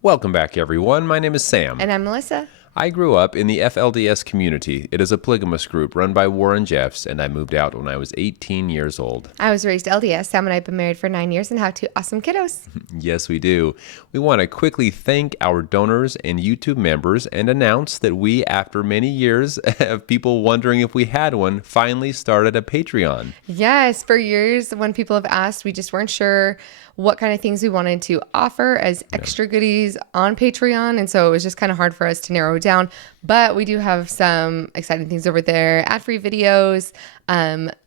Welcome back, everyone. My name is Sam. And I'm Melissa. I grew up in the FLDS community. It is a polygamous group run by Warren Jeffs, and I moved out when I was 18 years old. I was raised LDS. Sam and I have been married for 9 years and have 2 awesome kiddos. Yes, we do. We want to quickly thank our donors and YouTube members and announce that we, after many years of people wondering if we had one, finally started a Patreon. Yes, for years when people have asked, we just weren't sure what kind of things we wanted to offer as extra goodies on Patreon. And so it was just kind of hard for us to narrow it down. But we do have some exciting things over there, ad-free videos,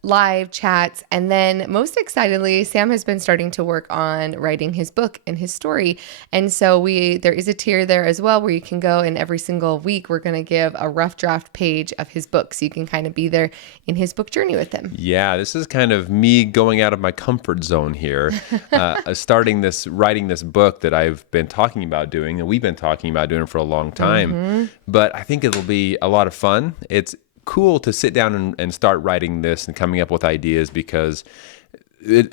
live chats. And then most excitedly, Sam has been starting to work on writing his book and his story. And so there is a tier there as well where you can go, and every single week we're going to give a rough draft page of his book. So you can kind of be there in his book journey with him. Yeah, this is kind of me going out of my comfort zone here, writing this book that I've been talking about doing, and we've been talking about doing for a long time. Mm-hmm. But I think it'll be a lot of fun. It's cool to sit down and start writing this and coming up with ideas, because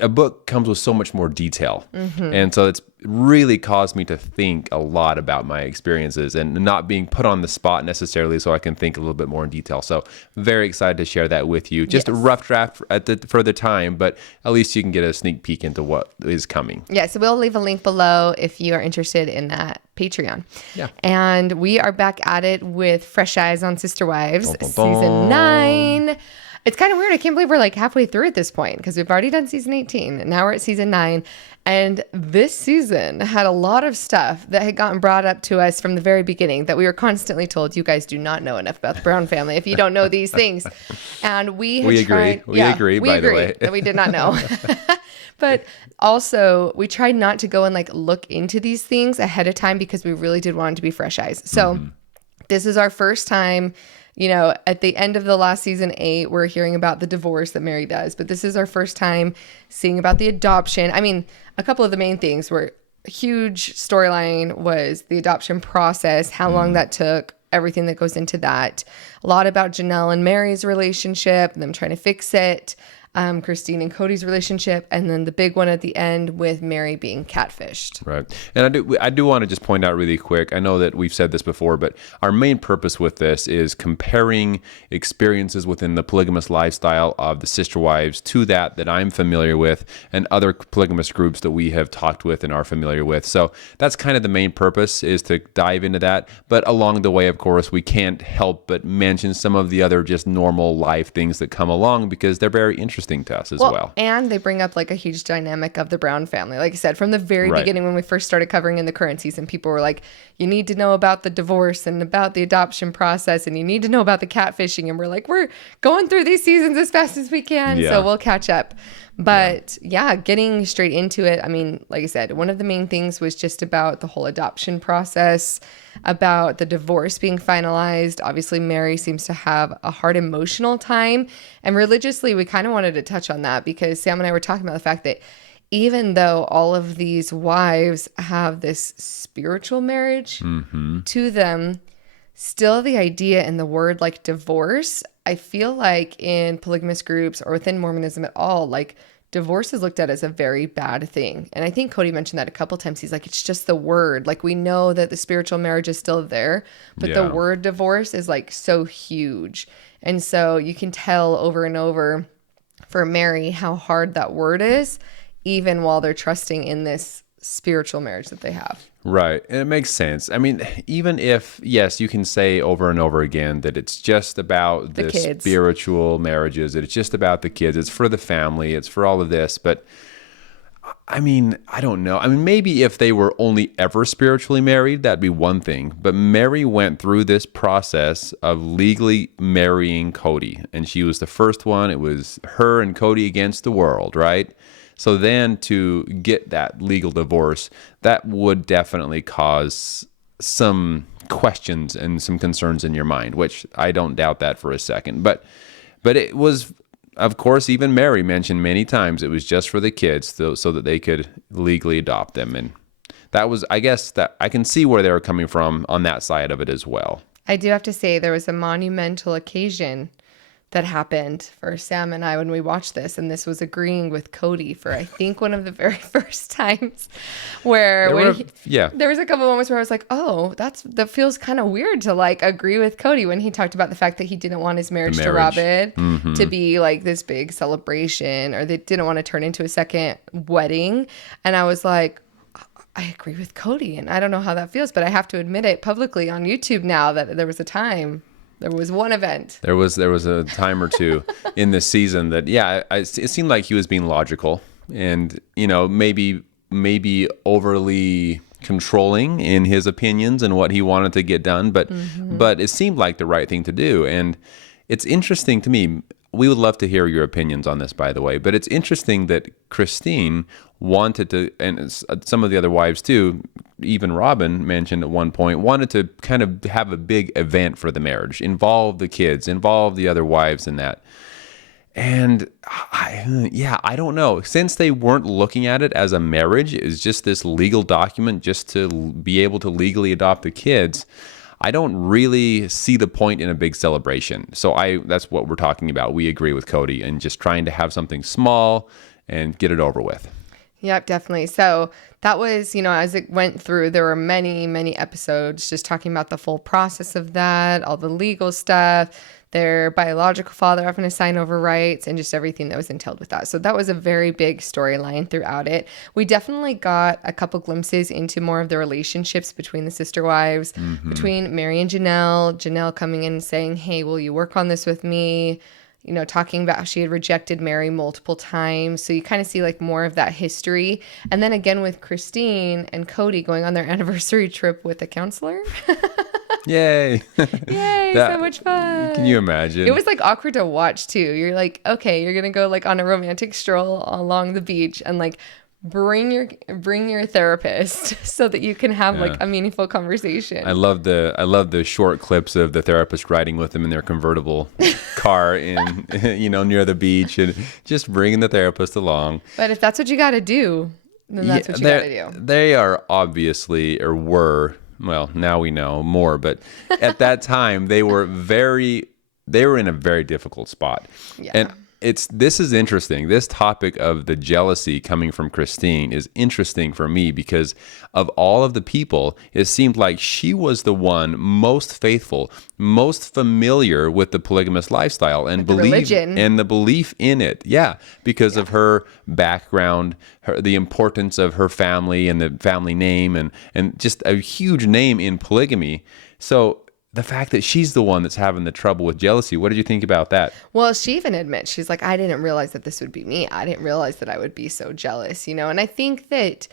a book comes with so much more detail. Mm-hmm. And so it's really caused me to think a lot about my experiences and not being put on the spot necessarily, so I can think a little bit more in detail. So very excited to share that with you. Just a rough draft for the time, but at least you can get a sneak peek into what is coming. Yeah, so we'll leave a link below if you are interested in that Patreon. Yeah. And we are back at it with Fresh Eyes on Sister Wives, season 9. It's kind of weird. I can't believe we're like halfway through at this point, because we've already done season 18 and now we're at season 9. And this season had a lot of stuff that had gotten brought up to us from the very beginning that we were constantly told, you guys do not know enough about the Brown family if you don't know these things. And we agree, by the way, that we did not know. But also, we tried not to go and like look into these things ahead of time, because we really did want it to be fresh eyes. So this is our first time. You know, at the end of the last season 8, we're hearing about the divorce that Mary does, but this is our first time seeing about the adoption. I mean, a couple of the main things were a huge storyline was the adoption process, how long that took, everything that goes into that. A lot about Janelle and Mary's relationship, them trying to fix it. Christine and Cody's relationship, and then the big one at the end with Mary being catfished. Right. And I do want to just point out really quick, I know that we've said this before, but our main purpose with this is comparing experiences within the polygamous lifestyle of the sister wives to that I'm familiar with, and other polygamous groups that we have talked with and are familiar with. So that's kind of the main purpose, is to dive into that. But along the way, of course, we can't help but mention some of the other just normal life things that come along, because they're very interesting to us as well. And they bring up like a huge dynamic of the Brown family. Like I said, from the very beginning, when we first started covering in the current season, people were like, you need to know about the divorce and about the adoption process, and you need to know about the catfishing. And we're like, we're going through these seasons as fast as we can. So we'll catch up. But getting straight into it. I mean, like I said, one of the main things was just about the whole adoption process, about the divorce being finalized. Obviously, Mary seems to have a hard emotional time. And religiously, we kind of wanted to touch on that, because Sam and I were talking about the fact that even though all of these wives have this spiritual marriage to them, still the idea and the word like divorce, I feel like in polygamous groups or within Mormonism at all, like divorce is looked at as a very bad thing. And I think Cody mentioned that a couple times. He's like, it's just the word. Like, we know that the spiritual marriage is still there, but the word divorce is like so huge. And so you can tell over and over for Mary how hard that word is, even while they're trusting in this spiritual marriage that they have. Right. And it makes sense. I mean, even if, yes, you can say over and over again that it's just about the spiritual marriages, that it's just about the kids, it's for the family, it's for all of this. But I mean, I don't know. I mean, maybe if they were only ever spiritually married, that'd be one thing. But Mary went through this process of legally marrying Cody, and she was the first one. It was her and Cody against the world, right? So then to get that legal divorce, that would definitely cause some questions and some concerns in your mind, which I don't doubt that for a second. But it was, of course, even Mary mentioned many times it was just for the kids, so that they could legally adopt them. And that was, I guess, that I can see where they were coming from on that side of it as well. I do have to say there was a monumental occasion that happened for Sam and I when we watched this, and this was agreeing with Cody for I think one of the very first times where there was a couple moments where I was like, oh, that feels kind of weird to like agree with Cody when he talked about the fact that he didn't want his marriage. To Robin to be like this big celebration, or they didn't want to turn into a second wedding. And I was like, I agree with Cody, and I don't know how that feels, but I have to admit it publicly on YouTube now that there was a time. There was one event. There was a time or two in this season that, it seemed like he was being logical and, maybe overly controlling in his opinions and what he wanted to get done. But it seemed like the right thing to do. And it's interesting to me. We would love to hear your opinions on this, by the way. But it's interesting that Christine wanted to, and some of the other wives too, even Robin mentioned at one point, wanted to kind of have a big event for the marriage, involve the kids, involve the other wives in that. And I don't know. Since they weren't looking at it as a marriage, it was just this legal document just to be able to legally adopt the kids, I don't really see the point in a big celebration. So that's what we're talking about. We agree with Cody and just trying to have something small and get it over with. Yep, definitely. So that was, as it went through, there were many, many episodes just talking about the full process of that, all the legal stuff, their biological father having to sign over rights, and just everything that was entailed with that. So that was a very big storyline throughout it. We definitely got a couple glimpses into more of the relationships between the sister wives, between Mary and Janelle. Janelle coming in and saying, hey, will you work on this with me? Talking about how she had rejected Mary multiple times. So you kind of see like more of that history. And then again with Christine and Cody going on their anniversary trip with a counselor. Yay. Yay, so much fun. Can you imagine? It was like awkward to watch too. You're like, okay, you're going to go like on a romantic stroll along the beach and like bring your therapist so that you can have like a meaningful conversation. I love the short clips of the therapist riding with them in their convertible car in near the beach and just bringing the therapist along. But if that's what you got to do, then that's what you got to do. They are obviously, or were, well, now we know more, but at that time they were in a very difficult spot. Yeah. And this is interesting. This topic of the jealousy coming from Christine is interesting for me because of all of the people, it seemed like she was the one most faithful, most familiar with the polygamous lifestyle and the belief in it. Yeah, because of her background, the importance of her family and the family name and just a huge name in polygamy. So the fact that she's the one that's having the trouble with jealousy, what did you think about that? Well, she even admits, she's like, I didn't realize that this would be me. I didn't realize that I would be so jealous, And I think that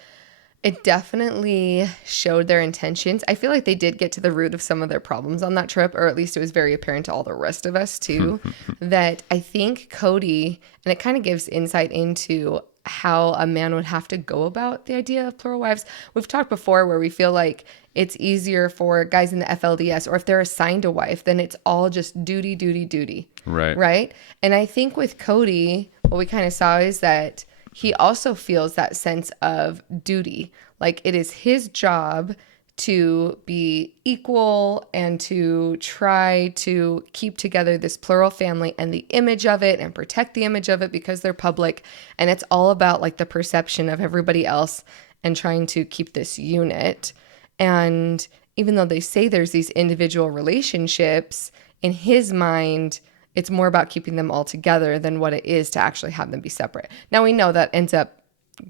it definitely showed their intentions. I feel like they did get to the root of some of their problems on that trip, or at least it was very apparent to all the rest of us too, that I think Cody, and it kind of gives insight into how a man would have to go about the idea of plural wives. We've talked before where we feel like it's easier for guys in the FLDS, or if they're assigned a wife, then it's all just duty, duty, duty. Right. Right? And I think with Cody, what we kind of saw is that he also feels that sense of duty. Like it is his job to be equal and to try to keep together this plural family and the image of it and protect the image of it because they're public. And it's all about like the perception of everybody else and trying to keep this unit. And even though they say there's these individual relationships, in his mind, it's more about keeping them all together than what it is to actually have them be separate. Now we know that ends up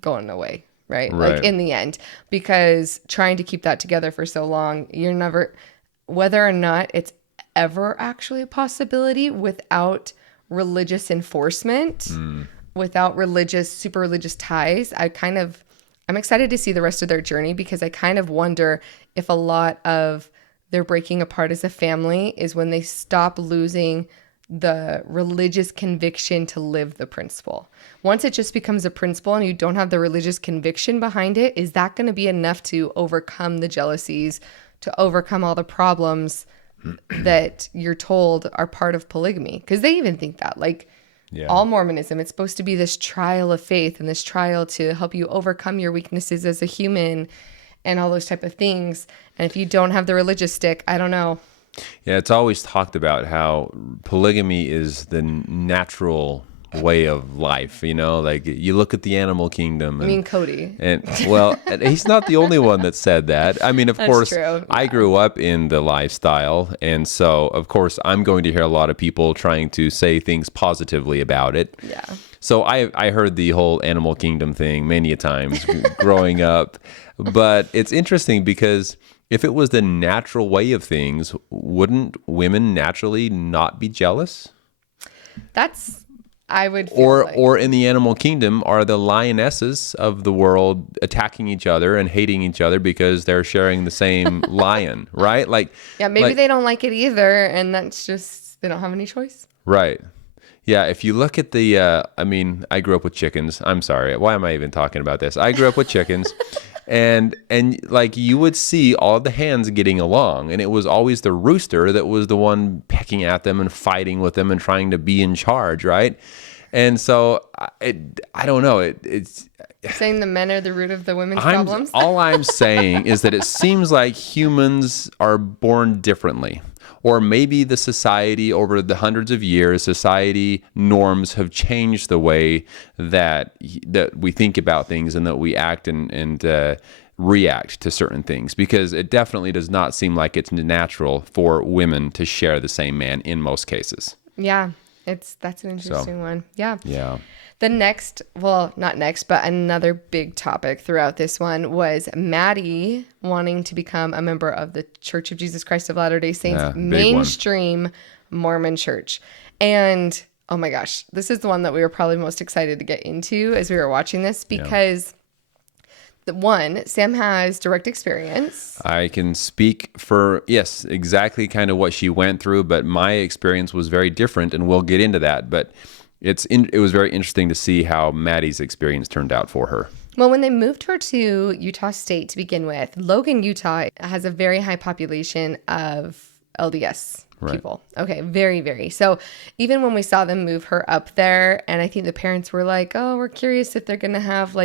going away. Right? Like in the end, because trying to keep that together for so long, you're never, whether or not it's ever actually a possibility without religious enforcement, without super religious ties, I'm excited to see the rest of their journey because I kind of wonder if a lot of their breaking apart as a family is when they stop losing the religious conviction to live the principle. Once it just becomes a principle and you don't have the religious conviction behind it, is that going to be enough to overcome the jealousies, to overcome all the problems that you're told are part of polygamy? Because they even think that, like, all Mormonism, it's supposed to be this trial of faith and this trial to help you overcome your weaknesses as a human and all those type of things. And if you don't have the religious stick, I don't know. Yeah, it's always talked about how polygamy is the natural way of life, like you look at the animal kingdom. I mean, Cody. And well, he's not the only one that said that. I mean, of course, true. Yeah. I grew up in the lifestyle. And so, of course, I'm going to hear a lot of people trying to say things positively about it. Yeah. So I heard the whole animal kingdom thing many a times growing up. But it's interesting because if it was the natural way of things, wouldn't women naturally not be jealous? I would feel or in the animal kingdom, are the lionesses of the world attacking each other and hating each other because they're sharing the same lion, right? Maybe they don't like it either, and that's just, they don't have any choice. Right. Yeah, if you look at I grew up with chickens. I'm sorry. Why am I even talking about this? I grew up with chickens. And like you would see all the hens getting along, and it was always the rooster that was the one pecking at them and fighting with them and trying to be in charge, right? And so I don't know. It's saying the men are the root of the women's problems. All I'm saying is that it seems like humans are born differently. Or maybe the society over the hundreds of years, society norms have changed the way that we think about things and that we act and react to certain things. Because it definitely does not seem like it's natural for women to share the same man in most cases. Yeah, that's an interesting one. Yeah. Yeah. The next, well, not next, but another big topic throughout this one was Maddie wanting to become a member of the Church of Jesus Christ of Latter-day Saints, mainstream Mormon church. And oh my gosh, this is the one that we were probably most excited to get into as we were watching this because Sam has direct experience. I can speak for, yes, exactly kind of what she went through, but my experience was very different, and we'll get into that. But it was very interesting to see how Maddie's experience turned out for her. Well, when they moved her to Utah State to begin with, Logan, Utah has a very high population of LDS people. Okay, very, very. So even when we saw them move her up there, and I think the parents were like, oh, we're curious if they're going to have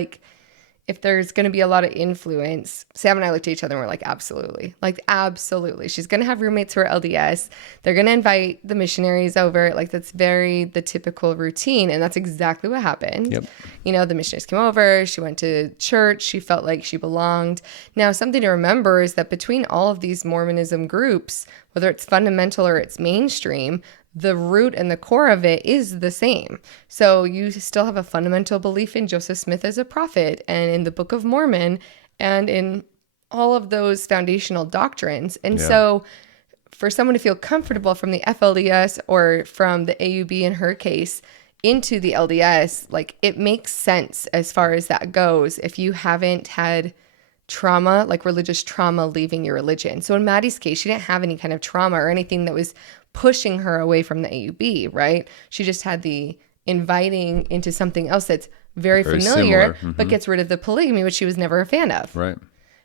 if there's going to be a lot of influence. Sam and I looked at each other and we're like, absolutely. Absolutely. She's going to have roommates who are LDS. They're going to invite the missionaries over. That's very the typical routine. And that's exactly what happened. Yep. The missionaries came over. She went to church. She felt like she belonged. Now, something to remember is that between all of these Mormonism groups, whether it's fundamental or it's mainstream, the root and the core of it is the same. So you still have a fundamental belief in Joseph Smith as a prophet and in the Book of Mormon and in all of those foundational doctrines. And so for someone to feel comfortable from the FLDS or from the AUB in her case into the LDS, it makes sense as far as that goes if you haven't had trauma, religious trauma leaving your religion. So in Maddie's case, she didn't have any kind of trauma or anything that was pushing her away from the AUB, right? She just had the inviting into something else that's very familiar, but gets rid of the polygamy, which she was never a fan of. Right.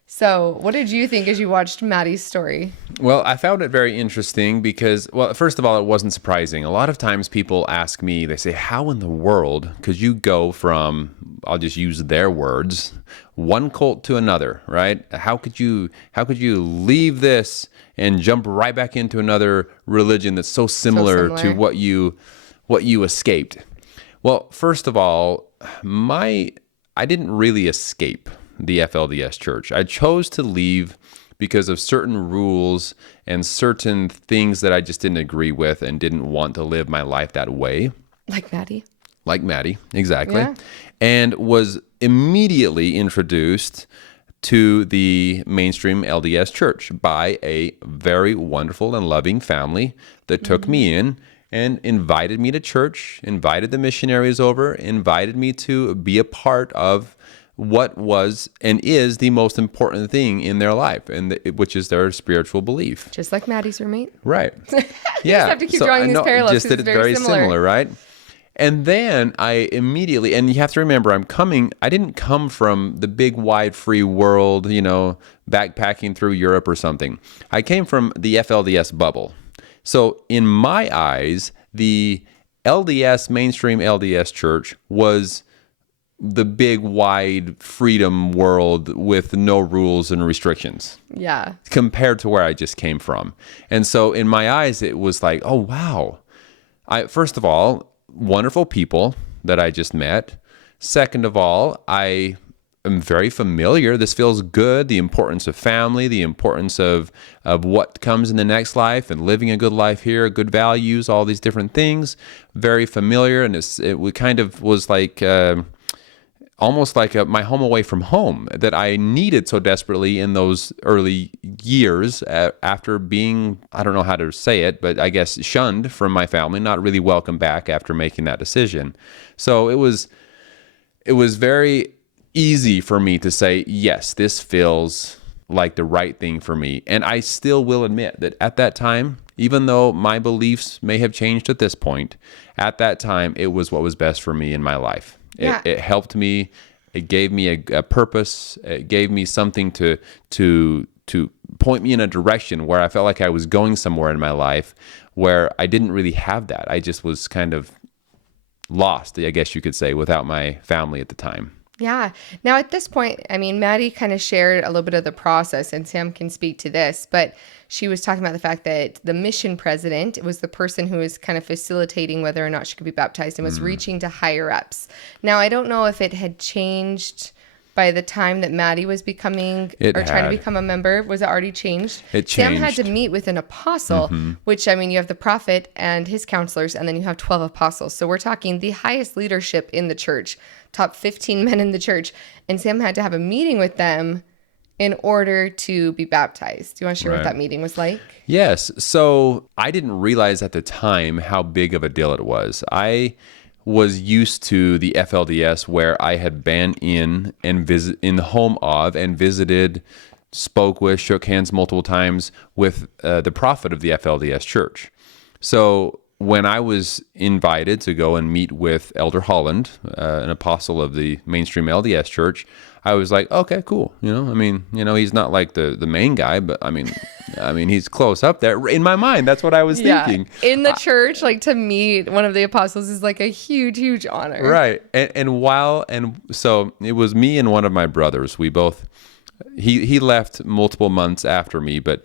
So what did you think as you watched Maddie's story? Well, I found it very interesting because, well, first of all, it wasn't surprising. A lot of times people ask me, they say, how in the world could you go from, I'll just use their words, one cult to another, right? How could you leave this and jump right back into another religion that's so similar to what you escaped? Well, first of all, I didn't really escape the FLDS church. I chose to leave because of certain rules and certain things that I just didn't agree with and didn't want to live my life that way. Like Maddie, exactly. Yeah. And was immediately introduced to the mainstream LDS church by a very wonderful and loving family that took me in and invited me to church, invited the missionaries over, invited me to be a part of what was and is the most important thing in their life, which is their spiritual belief. Just like Maddie's roommate. Right. You just have to keep drawing these parallels. Just that it's very similar, right? And then I immediately, and you have to remember, I didn't come from the big, wide, free world, backpacking through Europe or something. I came from the FLDS bubble. So in my eyes, the mainstream LDS church was the big, wide freedom world with no rules and restrictions. Yeah. Compared to where I just came from. And so in my eyes, it was like, oh, wow. First of all, wonderful people that I just met. Second of all, I am very familiar. This feels good. The importance of family, the importance of what comes in the next life and living a good life here, good values, all these different things. Very familiar. And it kind of was like almost like my home away from home that I needed so desperately in those early years after being, I don't know how to say it, but I guess shunned from my family, not really welcome back after making that decision. So it was very easy for me to say, yes, this feels like the right thing for me. And I still will admit that at that time, even though my beliefs may have changed at this point, at that time, it was what was best for me in my life. Yeah. It helped me. It gave me a purpose. It gave me something to point me in a direction where I felt like I was going somewhere in my life where I didn't really have that. I just was kind of lost, I guess you could say, without my family at the time. Yeah. Now at this point, I mean, Maddie kind of shared a little bit of the process, and Sam can speak to this, but she was talking about the fact that the mission president was the person who was kind of facilitating whether or not she could be baptized and was reaching to higher ups. Now, I don't know if it had changed by the time that Maddie was trying to become a member. Was it already changed? It changed. Sam had to meet with an apostle, which, I mean, you have the prophet and his counselors, and then you have 12 apostles. So we're talking the highest leadership in the church, top 15 men in the church. And Sam had to have a meeting with them in order to be baptized. Do you want to share what that meeting was like? Yes. So I didn't realize at the time how big of a deal it was. I was used to the FLDS where I had been in the home of and visited, spoke with, shook hands multiple times with the prophet of the FLDS church. So when I was invited to go and meet with Elder Holland, an apostle of the mainstream LDS church, I was like, okay, cool. He's not like the main guy, but I mean, he's close up there. In my mind, that's what I was thinking. In the church, like to meet one of the apostles is like a huge, huge honor. Right. And so it was me and one of my brothers. We both, he left multiple months after me, but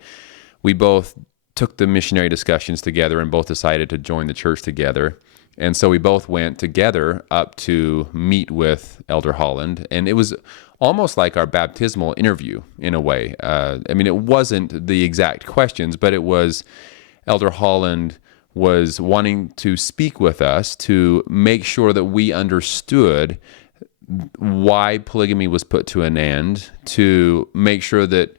we both took the missionary discussions together and both decided to join the church together. And so we both went together up to meet with Elder Holland, and it was almost like our baptismal interview in a way. It wasn't the exact questions, but it was Elder Holland was wanting to speak with us to make sure that we understood why polygamy was put to an end, to make sure that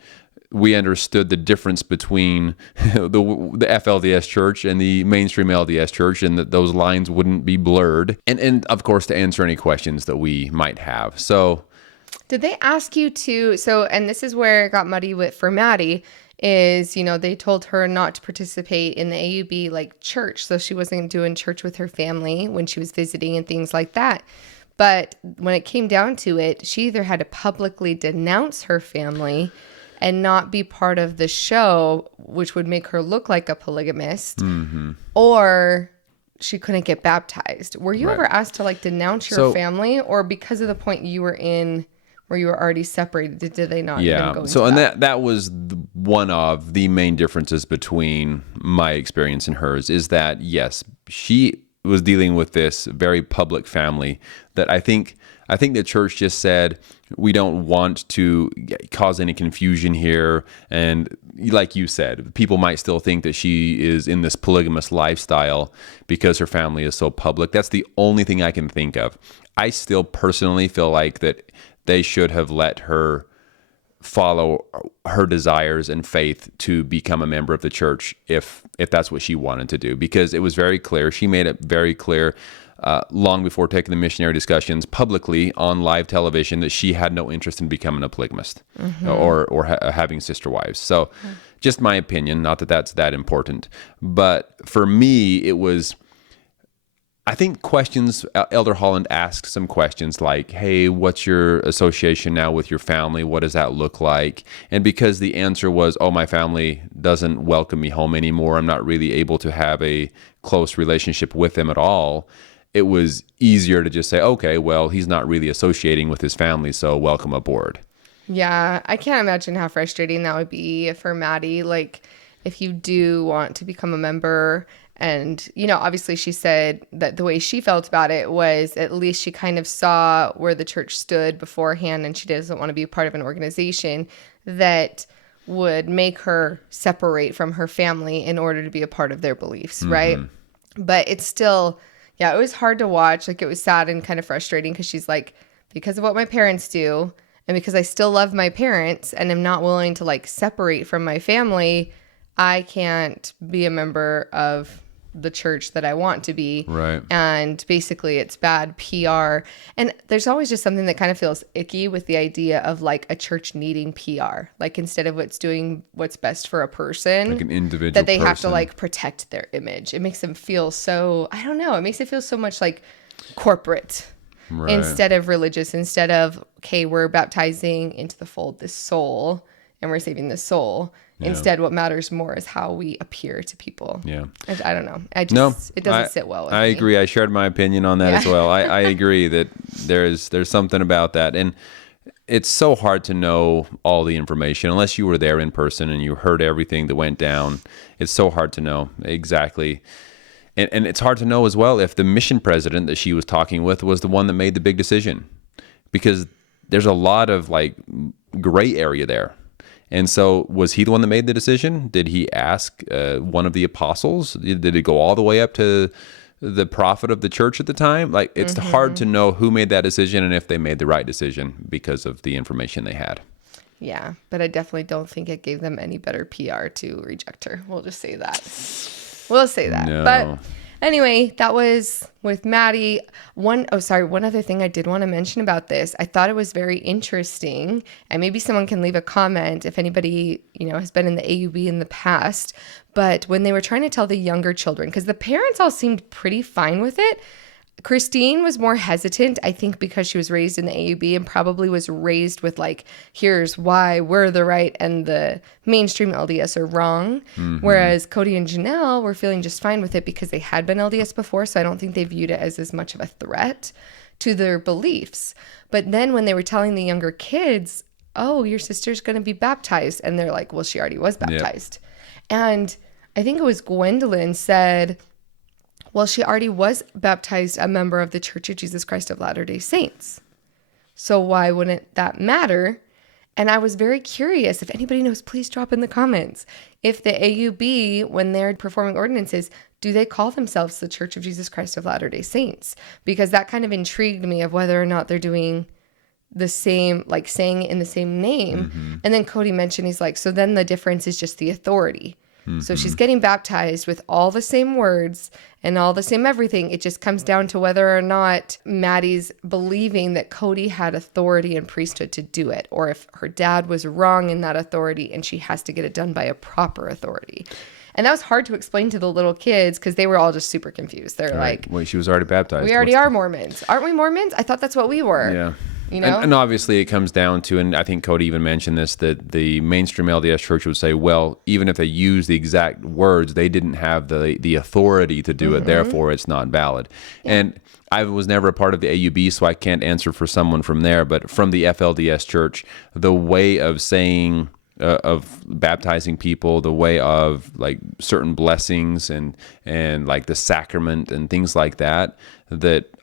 we understood the difference between the FLDS church and the mainstream LDS church, and that those lines wouldn't be blurred. And of course, to answer any questions that we might have. So did they ask you to, and this is where it got muddy for Maddie, is, they told her not to participate in the AUB like church. So she wasn't doing church with her family when she was visiting and things like that. But when it came down to it, she either had to publicly denounce her family and not be part of the show, which would make her look like a polygamist, or she couldn't get baptized. Were you ever asked to denounce your family, or because of the point you were in where you were already separated, did they not even go into so, and that was one of the main differences between my experience and hers, is that, yes, she was dealing with this very public family that I think the church just said, we don't want to cause any confusion here. And like you said, people might still think that she is in this polygamous lifestyle because her family is so public. That's the only thing I can think of. I still personally feel like that they should have let her follow her desires and faith to become a member of the church if that's what she wanted to do, because it was very clear. She made it very clear long before taking the missionary discussions publicly on live television that she had no interest in becoming a polygamist or having sister wives. So just my opinion, not that that's that important. But for me, it was, I think questions, Elder Holland asked some questions like, hey, what's your association now with your family? What does that look like? And because the answer was, oh, my family doesn't welcome me home anymore, I'm not really able to have a close relationship with them at all, it was easier to just say, okay, well, he's not really associating with his family, so welcome aboard. Yeah, I can't imagine how frustrating that would be for Maddie. Like, if you do want to become a member, and, you know, obviously she said that the way she felt about it was at least she kind of saw where the church stood beforehand, and she doesn't want to be part of an organization that would make her separate from her family in order to be a part of their beliefs, right? But it's still, yeah, it was hard to watch. Like, it was sad and kind of frustrating because she's like, because of what my parents do, and because I still love my parents and am not willing to like separate from my family, I can't be a member of the church that I want to be. Right. And basically it's bad PR. And there's always just something that kind of feels icky with the idea of like a church needing PR. Like, instead of what's doing what's best for a person, Like an individual that they have to person. like protect their image. It makes them feel so, I don't know, it makes it feel so much like corporate. Right. Instead of religious, instead of, okay, we're baptizing into the fold this soul and we're saving this soul. Yeah. Instead, what matters more is how we appear to people. Yeah. I don't know. It doesn't sit well with me. I agree. I shared my opinion on that as well. I agree that there's something about that. And it's so hard to know all the information unless you were there in person and you heard everything that went down. It's so hard to know exactly. And it's hard to know as well if the mission president that she was talking with was the one that made the big decision, because there's a lot of like gray area there. And so was he the one that made the decision? Did he ask one of the apostles? Did it go all the way up to the prophet of the church at the time? Like, it's hard to know who made that decision and if they made the right decision because of the information they had. Yeah, but I definitely don't think it gave them any better PR to reject her. We'll just say that. We'll say that. No. But anyway, that was with Maddie. One other thing I did want to mention about this. I thought it was very interesting, and maybe someone can leave a comment if anybody, you know, has been in the AUB in the past. But when they were trying to tell the younger children, because the parents all seemed pretty fine with it, Christine was more hesitant, I think, because she was raised in the AUB and probably was raised with like, here's why we're the right and the mainstream LDS are wrong. Whereas Cody and Janelle were feeling just fine with it because they had been LDS before. So I don't think they viewed it as much of a threat to their beliefs. But then when they were telling the younger kids, oh, your sister's going to be baptized. And they're like, well, she already was baptized. Yep. And I think it was Gwendolyn said, well, she already was baptized a member of the Church of Jesus Christ of Latter-day Saints. So why wouldn't that matter? And I was very curious. If anybody knows, please drop in the comments. If the AUB, when they're performing ordinances, do they call themselves the Church of Jesus Christ of Latter-day Saints? Because that kind of intrigued me of whether or not they're doing the same, like saying it in the same name. And then Cody mentioned, he's like, so then the difference is just the authority. So she's getting baptized with all the same words and all the same everything. It just comes down to whether or not Maddie's believing that Cody had authority and priesthood to do it, or if her dad was wrong in that authority and she has to get it done by a proper authority. And that was hard to explain to the little kids because they were all just super confused. They're like, wait, she was already baptized. We already are Mormons. Aren't we Mormons? I thought that's what we were. Yeah. You know? And obviously it comes down to, and I think Cody even mentioned this, that the mainstream LDS church would say, well, even if they use the exact words, they didn't have the authority to do it. Therefore, it's not valid. Yeah. And I was never a part of the AUB, so I can't answer for someone from there. But from the FLDS church, the way of saying, of baptizing people, the way of like certain blessings and like the sacrament and things like that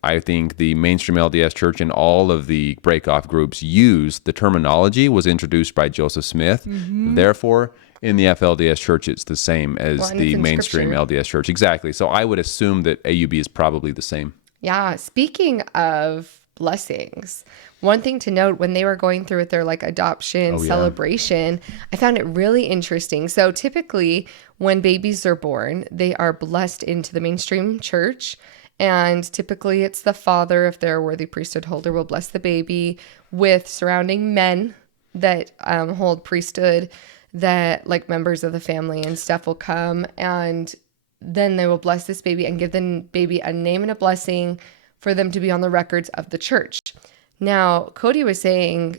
I think the mainstream LDS church and all of the breakoff groups use, the terminology was introduced by Joseph Smith. Therefore, in the FLDS church, it's the same as the mainstream LDS church. Exactly. So I would assume that AUB is probably the same. Yeah. Speaking of blessings, one thing to note when they were going through with their like adoption celebration, I found it really interesting. So typically when babies are born, they are blessed into the mainstream church. And typically it's the father, if they're a worthy priesthood holder, will bless the baby with surrounding men that hold priesthood, that like members of the family and stuff will come. And then they will bless this baby and give the baby a name and a blessing for them to be on the records of the church. Now, Cody was saying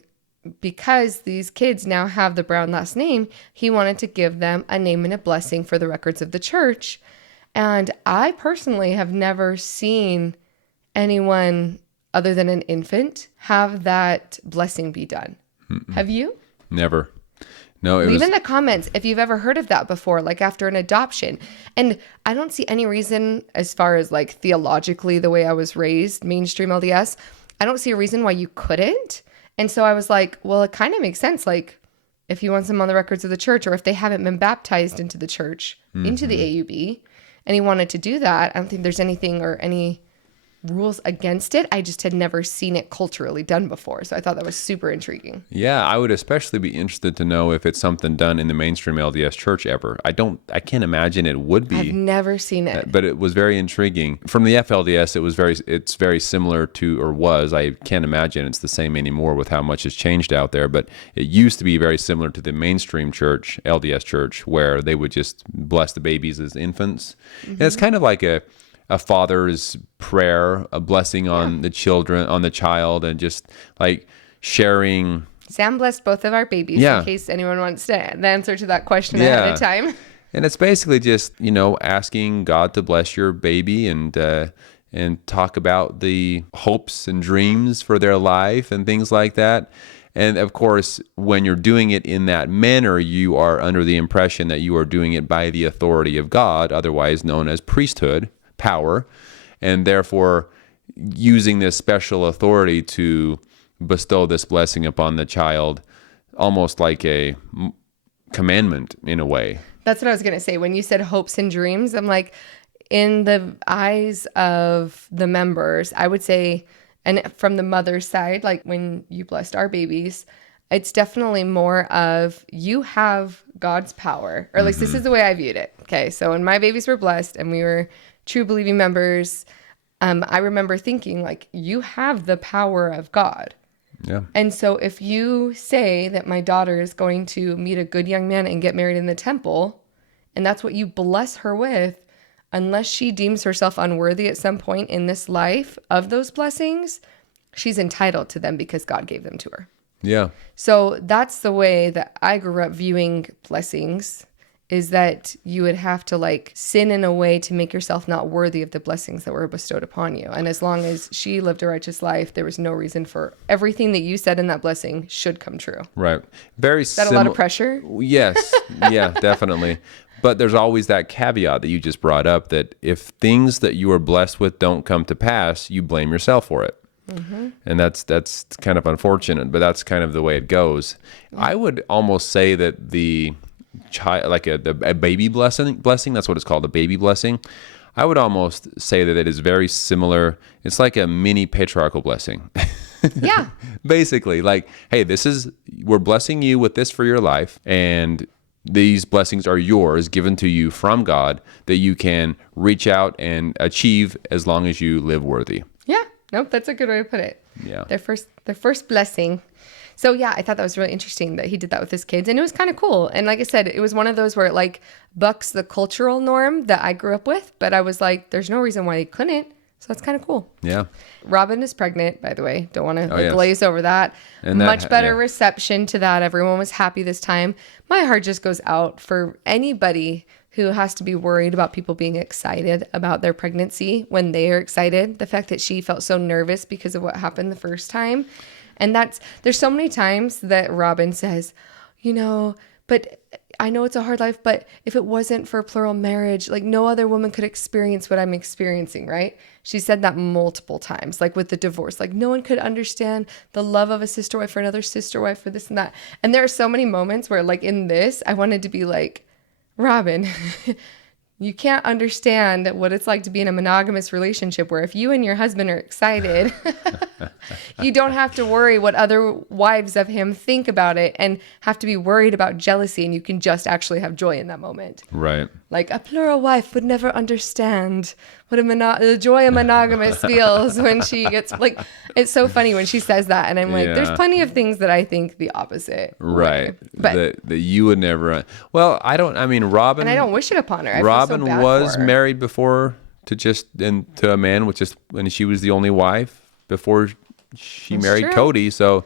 because these kids now have the Brown last name, he wanted to give them a name and a blessing for the records of the church. And I personally have never seen anyone other than an infant have that blessing be done. Have you? Never. No, Leave in the comments if you've ever heard of that before, like after an adoption. And I don't see any reason, as far as like theologically, the way I was raised, mainstream LDS, I don't see a reason why you couldn't. And so I was like, well, it kind of makes sense. Like if he wants them on the records of the church, or if they haven't been baptized into the church, into the AUB, and he wanted to do that, I don't think there's anything or any rules against it. I just had never seen it culturally done before. So I thought that was super intriguing. Yeah, I would especially be interested to know if it's something done in the mainstream LDS church ever. I can't imagine it would be. I've never seen it. But it was very intriguing. From the FLDS, it's very similar to, or was, I can't imagine it's the same anymore with how much has changed out there, but it used to be very similar to the mainstream church, LDS church, where they would just bless the babies as infants. And it's kind of like a father's prayer, a blessing on the children, on the child, and just like sharing. Sam blessed both of our babies in case anyone wants the answer to that question ahead of time. And it's basically just, asking God to bless your baby and talk about the hopes and dreams for their life and things like that. And of course, when you're doing it in that manner, you are under the impression that you are doing it by the authority of God, otherwise known as priesthood power, and therefore using this special authority to bestow this blessing upon the child, almost like a commandment in a way. That's what I was going to say. When you said hopes and dreams, I'm like, in the eyes of the members, I would say, and from the mother's side, like when you blessed our babies, it's definitely more of you have God's power, or at least this is the way I viewed it. Okay, so when my babies were blessed and we were true believing members, I remember thinking like, you have the power of God. Yeah. And so if you say that my daughter is going to meet a good young man and get married in the temple, and that's what you bless her with, unless she deems herself unworthy at some point in this life of those blessings, she's entitled to them because God gave them to her. Yeah. So that's the way that I grew up viewing blessings, is that you would have to like sin in a way to make yourself not worthy of the blessings that were bestowed upon you. And as long as she lived a righteous life, there was no reason for everything that you said in that blessing should come true. Right. Very Is that a lot of pressure? Yes. Yeah, definitely. But there's always that caveat that you just brought up, that if things that you are blessed with don't come to pass, you blame yourself for it. And that's kind of unfortunate, but that's kind of the way it goes. I would almost say that the child, like a baby blessing, that's what it's called, a baby blessing. I would almost say that it is very similar. It's like a mini patriarchal blessing. Yeah. Basically, like, hey, we're blessing you with this for your life, and these blessings are yours, given to you from God, that you can reach out and achieve as long as you live worthy. Yeah. Nope, that's a good way to put it. Yeah. Their first blessing. So yeah, I thought that was really interesting that he did that with his kids, and it was kind of cool. And like I said, it was one of those where it like bucks the cultural norm that I grew up with, but I was like, there's no reason why they couldn't. So that's kind of cool. Yeah. Robin is pregnant, by the way. Don't want to glaze over that. And much better reception to that. Everyone was happy this time. My heart just goes out for anybody who has to be worried about people being excited about their pregnancy when they are excited. The fact that she felt so nervous because of what happened the first time. And there's so many times that Robin says, but I know it's a hard life, but if it wasn't for plural marriage, like no other woman could experience what I'm experiencing, right? She said that multiple times, like with the divorce, like no one could understand the love of a sister wife for another sister wife for this and that. And there are so many moments where like in this, I wanted to be like, Robin, you can't understand what it's like to be in a monogamous relationship where if you and your husband are excited, you don't have to worry what other wives of him think about it and have to be worried about jealousy, and you can just actually have joy in that moment. Right. Like a plural wife would never understand what the joy a monogamous feels when she gets like, it's so funny when she says that. And I'm like, there's plenty of things that I think the opposite. Right. Way. But that you would never, Robin. And I don't wish it upon her. Robin was married before to a man when she was the only wife before she married Cody. So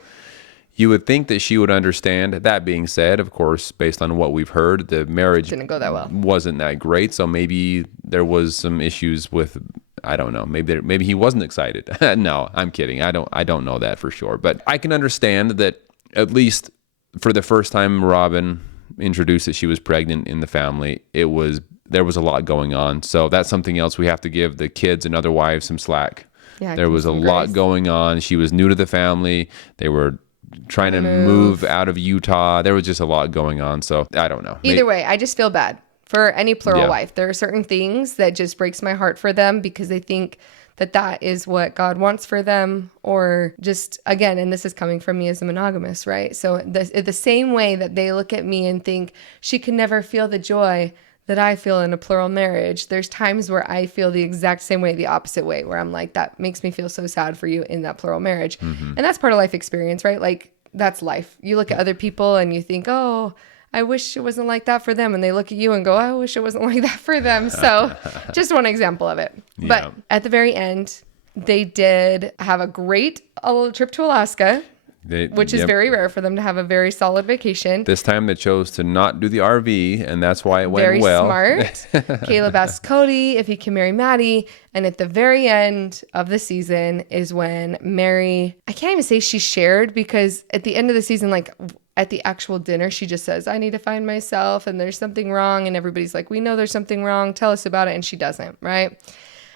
you would think that she would understand. That being said, of course, based on what we've heard, the marriage didn't go that well. Wasn't that great. So maybe there was some issues with I don't know. Maybe he wasn't excited. No, I'm kidding. I don't know that for sure. But I can understand that at least for the first time Robin introduced that she was pregnant in the family, there was a lot going on. So that's something else we have to give the kids and other wives some slack. Yeah, there was a lot going on. She was new to the family. They were trying to move out of Utah. There was just a lot going on. So I don't know. Either way, I just feel bad for any plural wife. There are certain things that just breaks my heart for them because they think that is what God wants for them, or just, again, and this is coming from me as a monogamist, right? So the same way that they look at me and think she can never feel the joy that I feel in a plural marriage, there's times where I feel the exact same way, the opposite way, where I'm like, that makes me feel so sad for you in that plural marriage. Mm-hmm. And that's part of life experience, right? Like, that's life. You look at other people and you think, oh, I wish it wasn't like that for them. And they look at you and go, I wish it wasn't like that for them. So just one example of it. Yeah. But at the very end, they did have a great trip to Alaska. Which is very rare for them to have a very solid vacation. This time they chose to not do the RV, and that's why it went well. Very smart. Caleb asked Cody if he can marry Maddie, and at the very end of the season is when Mary, I can't even say she shared, because at the end of the season, like at the actual dinner, she just says, I need to find myself, and there's something wrong, and everybody's like, we know there's something wrong, tell us about it, and she doesn't, right?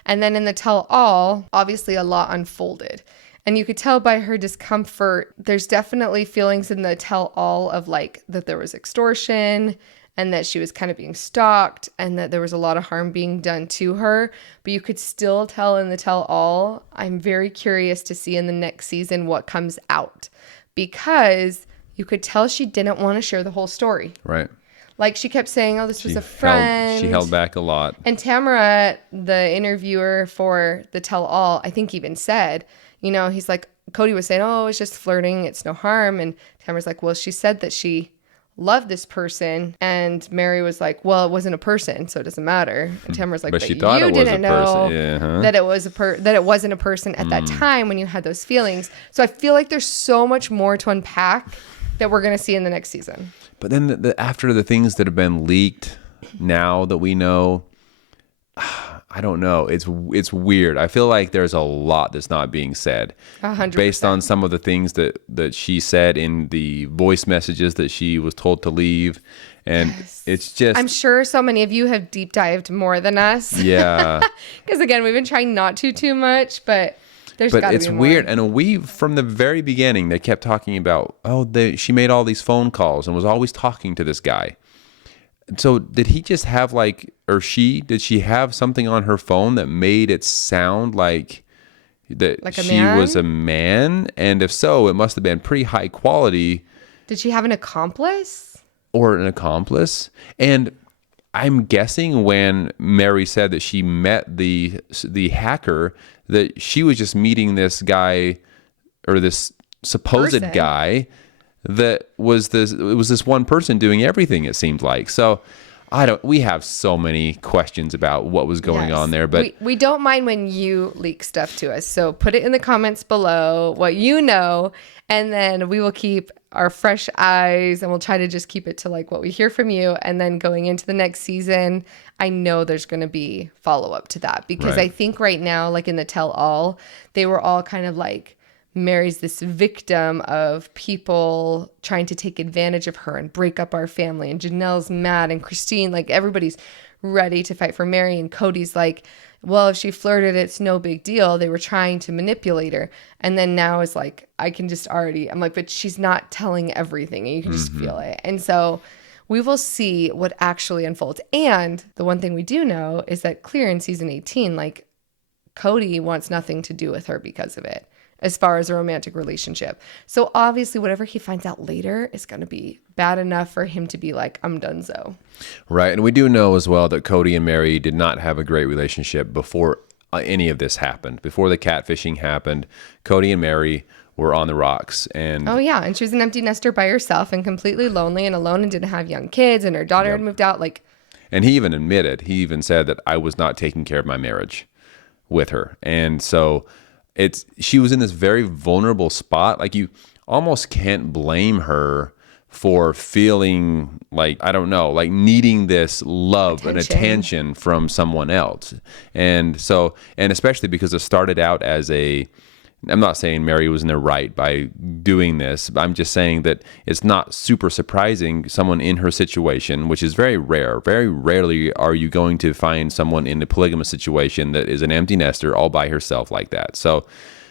And then in the tell-all, obviously a lot unfolded. And you could tell by her discomfort, there's definitely feelings in the tell-all of like that there was extortion and that she was kind of being stalked and that there was a lot of harm being done to her. But you could still tell in the tell-all, I'm very curious to see in the next season what comes out, because you could tell she didn't want to share the whole story. Right. Like she kept saying, oh, this was a friend. She held back a lot. And Tamara, the interviewer for the tell-all, I think even said, you know, he's like, Cody was saying, oh, it's just flirting. It's no harm. And Tamara's like, well, she said that she loved this person. And Mary was like, well, it wasn't a person, so it doesn't matter. And Tamara's like, but she thought you didn't know that it was that it wasn't a person at that time when you had those feelings. So I feel like there's so much more to unpack that we're going to see in the next season. But then after the things that have been leaked now that we know, I don't know. It's weird. I feel like there's a lot that's not being said 100%. Based on some of the things that she said in the voice messages that she was told to leave. And it's just... I'm sure so many of you have deep dived more than us. Yeah. Because again, we've been trying not to too much, but there's got to be more. But it's weird. And we, from the very beginning, they kept talking about, she made all these phone calls and was always talking to this guy. So did he just have did she have something on her phone that made it sound like that she was a man? And if so, it must have been pretty high quality. Did she have an accomplice? Or an accomplice? And I'm guessing when Mary said that she met the hacker, that she was just meeting this guy or this supposed guy. It was this one person doing everything, it seemed like. So we have so many questions about what was going on there, but we don't mind when you leak stuff to us. So put it in the comments below what you know, and then we will keep our fresh eyes and we'll try to just keep it to like what we hear from you. And then going into the next season, I know there's going to be follow-up to that, because I think right now, like in the tell-all, they were all kind of like, Mary's this victim of people trying to take advantage of her and break up our family. And Janelle's mad, and Christine, like everybody's ready to fight for Mary. And Cody's like, well, if she flirted, it's no big deal. They were trying to manipulate her. And then now it's like, I'm like, but she's not telling everything, and you can just feel it. And so we will see what actually unfolds. And the one thing we do know is that clear in season 18, like Cody wants nothing to do with her because of it, as far as a romantic relationship. So obviously whatever he finds out later is going to be bad enough for him to be like, I'm donezo. Right. And we do know as well that Cody and Mary did not have a great relationship before any of this happened. Before the catfishing happened, Cody and Mary were on the rocks. And and she was an empty nester by herself and completely lonely and alone and didn't have young kids, and her daughter had moved out. And he even said that I was not taking care of my marriage with her. And so she was in this very vulnerable spot. Like, you almost can't blame her for feeling like, I don't know, like needing this love and attention from someone else. And especially because it started out as I'm not saying Mary was in the right by doing this, but I'm just saying that it's not super surprising someone in her situation, which is very rare. Very rarely are you going to find someone in a polygamous situation that is an empty nester all by herself like that. So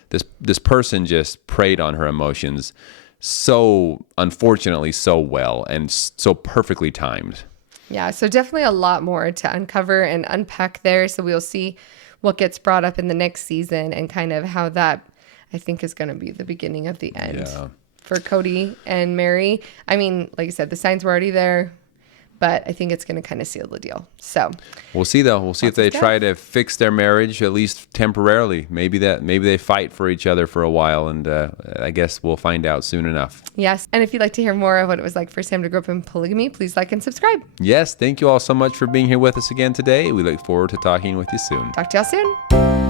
this person just preyed on her emotions so unfortunately so well and so perfectly timed. Yeah, so definitely a lot more to uncover and unpack there. So we'll see what gets brought up in the next season and kind of how that, I think, is going to be the beginning of the end for Cody and Mary. I mean, like I said, the signs were already there, but I think it's going to kind of seal the deal. So we'll see, though. We'll see if they try to fix their marriage, at least temporarily. Maybe they fight for each other for a while, and I guess we'll find out soon enough. Yes. And if you'd like to hear more of what it was like for Sam to grow up in polygamy, please like and subscribe. Yes. Thank you all so much for being here with us again today. We look forward to talking with you soon. Talk to y'all soon.